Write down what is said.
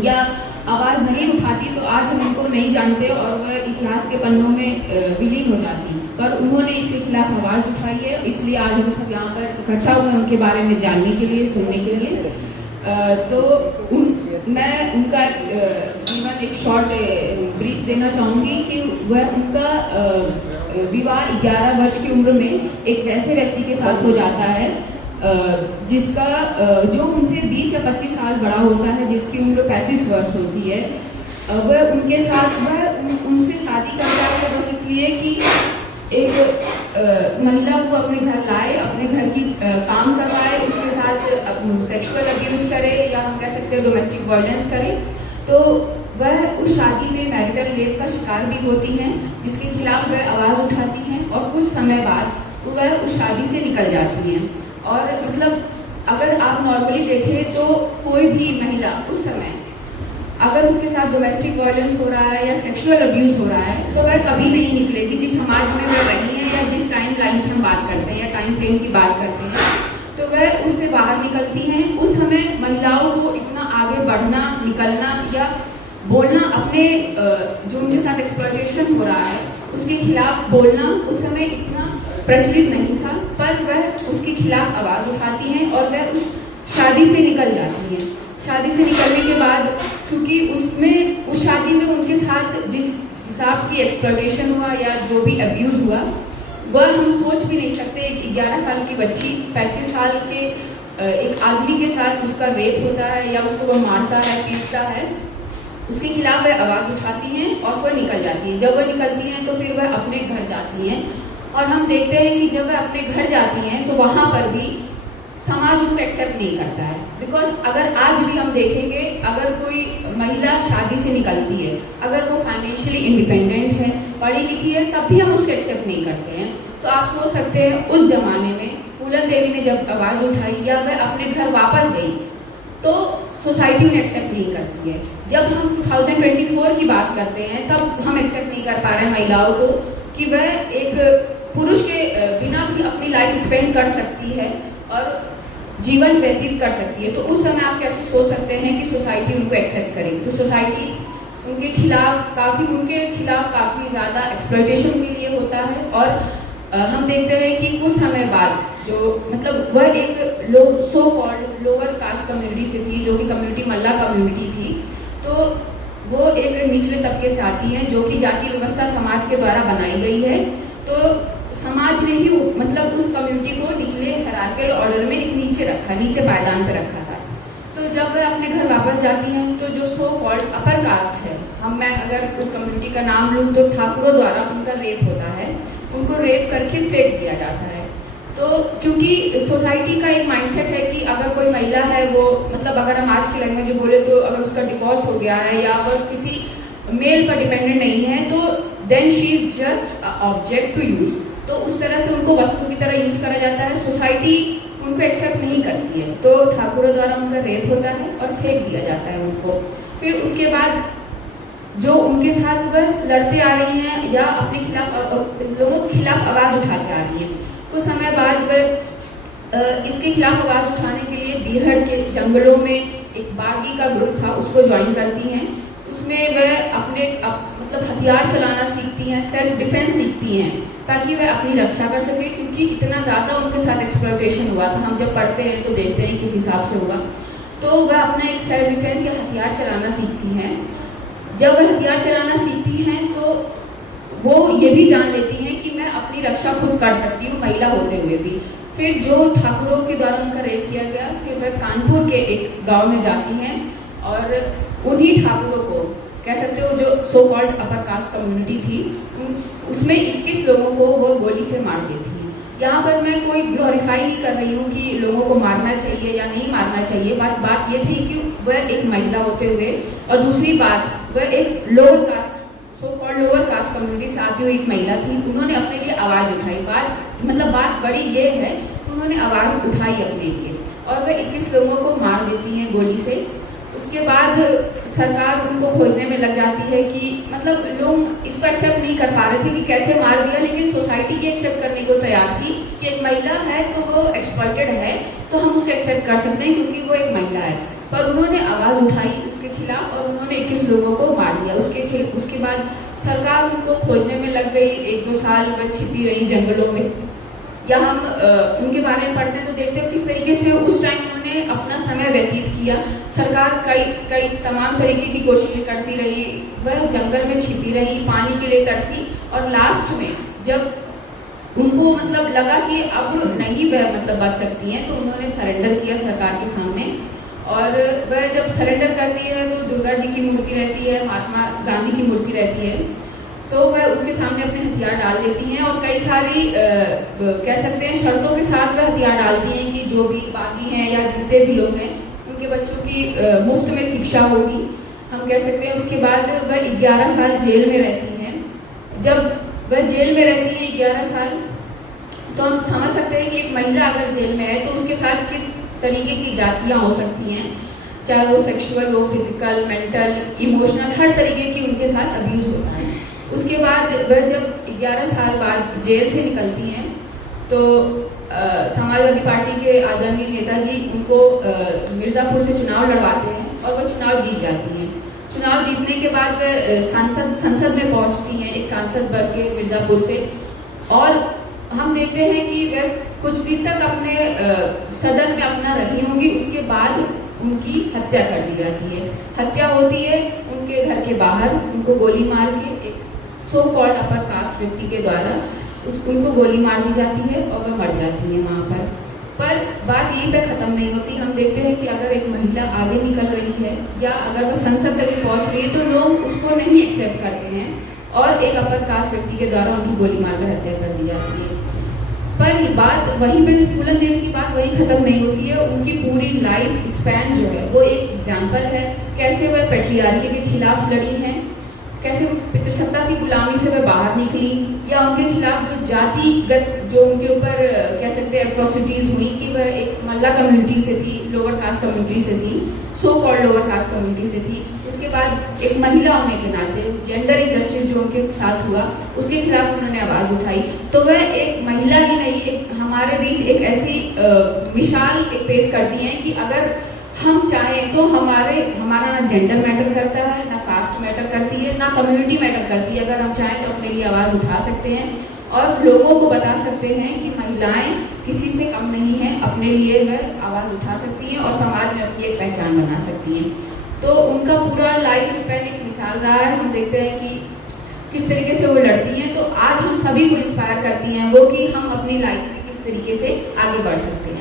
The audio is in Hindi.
या आवाज़ नहीं उठाती तो आज हम उनको नहीं जानते और वह इतिहास के पन्नों में विलीन हो जाती। पर उन्होंने इसके खिलाफ आवाज़ उठाई है, इसलिए आज हम सब यहाँ पर इकट्ठा हुए उनके बारे में जानने के लिए, सुनने के लिए। मैं उनका जीवन एक शॉर्ट ब्रीफ देना चाहूँगी कि वह उनका विवाह 11 वर्ष की उम्र में एक वैसे व्यक्ति के साथ हो जाता है जिसका जो उनसे 20 या 25 साल बड़ा होता है, जिसकी उम्र 35 वर्ष होती है। वह उनके साथ उनसे शादी करता है बस इसलिए कि एक महिला को अपने घर लाए, अपने घर की काम करवाए, उसके साथ सेक्सुअल अब्यूज़ करे या हम कह सकते हैं डोमेस्टिक वायलेंस करे। तो वह उस शादी में मैरिटल रेप का शिकार भी होती हैं, जिसके खिलाफ वह आवाज़ उठाती हैं और कुछ समय बाद वह उस शादी से निकल जाती हैं। और मतलब अगर आप नॉर्मली देखें तो कोई भी महिला उस समय अगर उसके साथ डोमेस्टिक वायलेंस हो रहा है या सेक्सुअल अब्यूज़ हो रहा है तो वह कभी नहीं निकलेगी। जिस समाज में वह रही है या जिस टाइम लाइन की हम बात करते हैं या टाइम फ्रेम की बात करते हैं, तो वह उससे बाहर निकलती हैं। उस समय महिलाओं को इतना आगे बढ़ना, निकलना या बोलना, अपने जो उनके साथ एक्सप्लॉयटेशन हो रहा है उसके खिलाफ बोलना उस समय इतना प्रचलित नहीं था। पर वह उसके खिलाफ आवाज़ उठाती हैं और वह उस शादी से निकल जाती हैं। शादी से निकलने के बाद क्योंकि उसमें उस शादी में उनके साथ जिस हिसाब की एक्सप्लॉयटेशन हुआ या जो भी अब्यूज़ हुआ वह हम सोच भी नहीं सकते। एक 11 साल की बच्ची 35 साल के एक आदमी के साथ उसका रेप होता है या उसको वह मारता है, पीटता है, उसके खिलाफ वह आवाज़ उठाती हैं और वह निकल जाती है। जब वह निकलती हैं तो फिर वह अपने घर जाती हैं और हम देखते हैं कि जब वह अपने घर जाती हैं तो वहाँ पर भी समाज उनको एक्सेप्ट नहीं करता है। बिकॉज अगर आज भी हम देखेंगे, अगर कोई महिला शादी से निकलती है, अगर वो फाइनेंशियली इंडिपेंडेंट है, पढ़ी लिखी है, तब भी हम उसको एक्सेप्ट नहीं करते हैं। तो आप सोच सकते हैं उस जमाने में फूलन देवी ने जब आवाज़ उठाई या वह अपने घर वापस गई तो सोसाइटी ने एक्सेप्ट नहीं करती है। जब हम 2024 की बात करते हैं तब हम एक्सेप्ट नहीं कर पा रहे हैं महिलाओं को कि वह एक पुरुष के बिना भी अपनी लाइफ स्पेंड कर सकती है और जीवन व्यतीत कर सकती है। तो उस समय आप कैसे सोच सकते हैं कि सोसाइटी उनको एक्सेप्ट करेगी? तो सोसाइटी उनके खिलाफ काफ़ी ज़्यादा एक्सप्लॉयटेशन के लिए होता है। और हम देखते हैं कि कुछ समय बाद जो मतलब वह एक so called lower caste community से थी, जो कि कम्युनिटी मल्ला कम्युनिटी थी, तो वो एक निचले तबके से आती हैं जो कि जाति व्यवस्था समाज के द्वारा बनाई गई है। तो समाज ने ही मतलब उस कम्युनिटी को निचले हायरार्किकल ऑर्डर में एक नीचे रखा, नीचे पायदान पर रखा था। तो जब वह अपने घर वापस जाती हैं तो जो सो कॉल्ड अपर कास्ट है, मैं अगर उस कम्युनिटी का नाम लूँ तो ठाकुरों द्वारा उनका रेप होता है, उनको रेप करके फेंक दिया जाता है। तो क्योंकि सोसाइटी का एक माइंडसेट है कि अगर कोई महिला है वो मतलब अगर हम आज की लैंग्वेज में बोले तो अगर उसका डिवोर्स हो गया है या वह किसी मेल पर डिपेंडेंट नहीं है तो then she is just object to use. तो उस तरह से उनको वस्तु की तरह यूज करा जाता है। सोसाइटी उनको एक्सेप्ट नहीं करती है। तो ठाकुरों द्वारा उनका रेप होता है और फेंक दिया जाता है उनको। फिर उसके बाद जो उनके साथ वह लड़ते आ रही हैं या अपने खिलाफ लोगों के खिलाफ आवाज़ उठाते आ रही हैं, कुछ समय बाद वह इसके खिलाफ आवाज़ उठाने के लिए बिहार के जंगलों में एक बागी का ग्रुप था, उसको ज्वाइन करती हैं। उसमें वह अपने मतलब हथियार चलाना सीखती हैं, सेल्फ डिफेंस सीखती हैं ताकि वह अपनी रक्षा कर सके, क्योंकि इतना ज़्यादा उनके साथ एक्सप्लॉयटेशन हुआ था। हम जब पढ़ते हैं तो देखते हैं किस हिसाब से हुआ। तो वह अपना एक सेल्फ डिफेंस या हथियार चलाना सीखती हैं। जब वह हथियार चलाना सीखती हैं तो वो ये भी जान लेती हैं कि मैं अपनी रक्षा खुद कर सकती हूँ, महिला होते हुए भी। फिर जो ठाकुरों के द्वारा उनका रेप किया गया, फिर वह कानपुर के एक गांव में जाती हैं और उन्हीं ठाकुरों को कह सकते हो जो so called upper caste community थी, उसमें 21 लोगों को वो गोली से मार देती हैं। यहाँ पर मैं कोई ग्लोरीफाई नहीं कर रही हूँ कि लोगों को मारना चाहिए या नहीं मारना चाहिए। बात ये थी कि वह एक महिला होते हुए, और दूसरी बात वह एक lower caste so called lower caste community से आती हुई एक महिला थी। उन्होंने अपने लिए आवाज़ उठाई। बात बड़ी ये है कि उन्होंने आवाज़ उठाई अपने लिए और वह 21 लोगों को मार देती हैं गोली से। उसके बाद सरकार उनको खोजने में लग जाती है कि मतलब लोग इसको एक्सेप्ट नहीं कर पा रहे थे कि कैसे मार दिया, लेकिन सोसाइटी ये एक्सेप्ट करने को तैयार थी कि एक महिला है तो वो एक्सप्लॉयटेड है तो हम उसको एक्सेप्ट कर सकते हैं क्योंकि वो एक महिला है। पर उन्होंने आवाज़ उठाई, उसके खिलाफ और उन्होंने 21 लोगों को मार दिया। उसके बाद सरकार उनको खोजने में लग गई, 1-2 साल वह छिपी रही जंगलों में। या हम उनके बारे में पढ़ते हैं तो देखते हैं किस तरीके से उस टाइम उन्होंने अपना समय व्यतीत किया। सरकार कई तमाम तरीके की कोशिशें करती रही, वह जंगल में छिपी रही, पानी के लिए तरसी, और लास्ट में जब उनको मतलब लगा कि अब नहीं वह मतलब बच सकती हैं, तो उन्होंने सरेंडर किया सरकार के सामने। और वह जब सरेंडर करती है तो दुर्गा जी की मूर्ति रहती है, महात्मा गांधी की मूर्ति रहती है, तो वह उसके सामने अपने हथियार डाल देती हैं और कई सारी कह सकते हैं शर्तों के साथ वह हथियार डालती हैं कि जो भी बागी हैं या जितने भी लोग हैं उनके बच्चों की मुफ्त में शिक्षा होगी, हम कह सकते हैं। उसके बाद वह 11 साल जेल में रहती हैं। जब वह जेल में रहती हैं 11 साल, तो हम समझ सकते हैं कि एक महिला अगर जेल में है तो उसके साथ किस तरीके की जातियाँ हो सकती हैं, चाहे वो सेक्सुअल हो, फिजिकल, मेंटल, इमोशनल, हर तरीके की उनके साथ अब्यूज़ होता है। उसके बाद वह जब 11 साल बाद जेल से निकलती हैं तो समाजवादी पार्टी के आदरणीय नेताजी उनको मिर्ज़ापुर से चुनाव लड़वाते हैं और वह चुनाव जीत जाती हैं। चुनाव जीतने के बाद वह संसद में पहुंचती हैं, एक सांसद बन के मिर्ज़ापुर से, और हम देखते हैं कि वह कुछ दिन तक अपने सदन में अपना रही होंगी। उसके बाद उनकी हत्या कर दी जाती है। हत्या होती है उनके घर के बाहर, उनको गोली मार के, एक सो कॉल्ड अपर कास्ट व्यक्ति के द्वारा उनको गोली मार दी जाती है और वह मर जाती है वहाँ पर बात यहीं पे ख़त्म नहीं होती। हम देखते हैं कि अगर एक महिला आगे निकल रही है या अगर वह संसद तक पहुँच रही है तो लोग उसको नहीं एक्सेप्ट करते हैं और एक अपर कास्ट व्यक्ति के द्वारा उनकी गोली मारकर हत्या कर दी जाती है। पर ये बात वहीं पे फूलन देवी की बात वहीं ख़त्म नहीं होती है। उनकी पूरी लाइफ स्पैन जो है वो एक एग्जाम्पल है, कैसे वह पैट्रियार्की के खिलाफ लड़ी हैं, कैसे पितृसत्ता की गुलामी से वह बाहर निकली, या उनके खिलाफ जो जातिगत जो उनके ऊपर कह सकते हैं एट्रोसिटीज़ हुई कि वह एक मल्ला कम्युनिटी से थी, लोअर कास्ट कम्युनिटी से थी, so called lower caste community से थी। उसके बाद एक महिला होने के नाते जेंडर इनजस्टिस जो उनके साथ हुआ उसके खिलाफ उन्होंने आवाज़ उठाई। तो वह एक महिला ही नहीं, एक हमारे बीच एक ऐसी मिसाल एक पेश करती हैं कि अगर हम चाहें तो हमारा ना जेंडर मैटर करता है, ना कास्ट मैटर करती है, ना कम्युनिटी मैटर करती है। अगर हम चाहें तो अपने लिए आवाज़ उठा सकते हैं और लोगों को बता सकते हैं कि महिलाएं किसी से कम नहीं हैं, अपने लिए वह आवाज़ उठा सकती हैं और समाज में अपनी एक पहचान बना सकती हैं। तो उनका पूरा लाइफ स्पैन एक मिसाल रहा है। हम देखते हैं कि किस तरीके से वो लड़ती हैं, तो आज हम सभी को इंस्पायर करती हैं वो कि हम अपनी लाइफ में किस तरीके से आगे बढ़ सकते हैं।